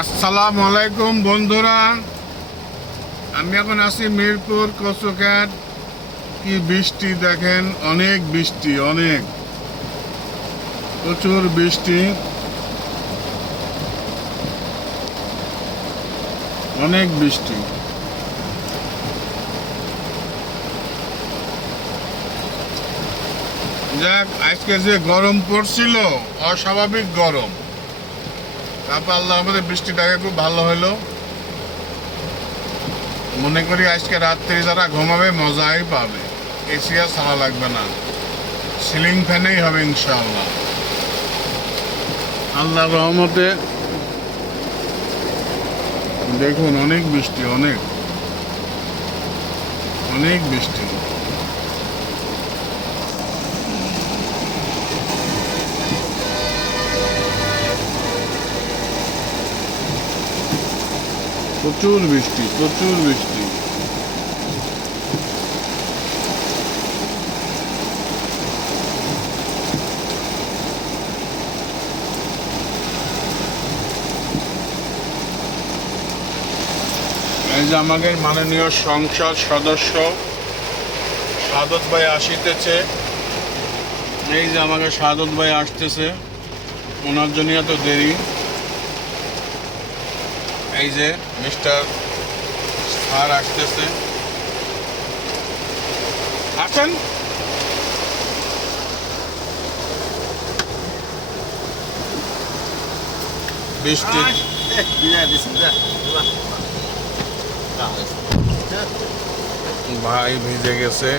আসসালামু আলাইকুম বন্ধুরা, আমি এখন আছি মিরপুর কচুঘাট। কি বৃষ্টি দেখেন, অনেক বৃষ্টি, অনেক প্রচুর বৃষ্টি, অনেক বৃষ্টি। যাক, আজকে যে গরম পড়ছিল, অস্বাভাবিক গরম, তারপর আল্লাহ আমাদের বৃষ্টিটাকে খুব ভালো হলো। মনে করি আজকে রাত্রি যারা ঘুমাবে মজাই পাবে, এসি আর ছাড়া লাগবে না, সিলিং ফ্যানেই হবে ইনশাআল্লাহ আল্লাহর রহমতে। দেখুন অনেক বৃষ্টি, অনেক অনেক বৃষ্টি। প্রচুর বৃষ্টি, প্রচুর বৃষ্টি। এই যে আমাদের মাননীয় সংসদ সদস্য সাদত ভাই আসিতেছে, এই যে আমাকে সাদত ভাই আসতেছে, ওনার জন্য এত দেরি। এই যে মিস্টার স্যার আসতেছে, আসেন। বৃষ্টি ভাই ভিজে গেছে।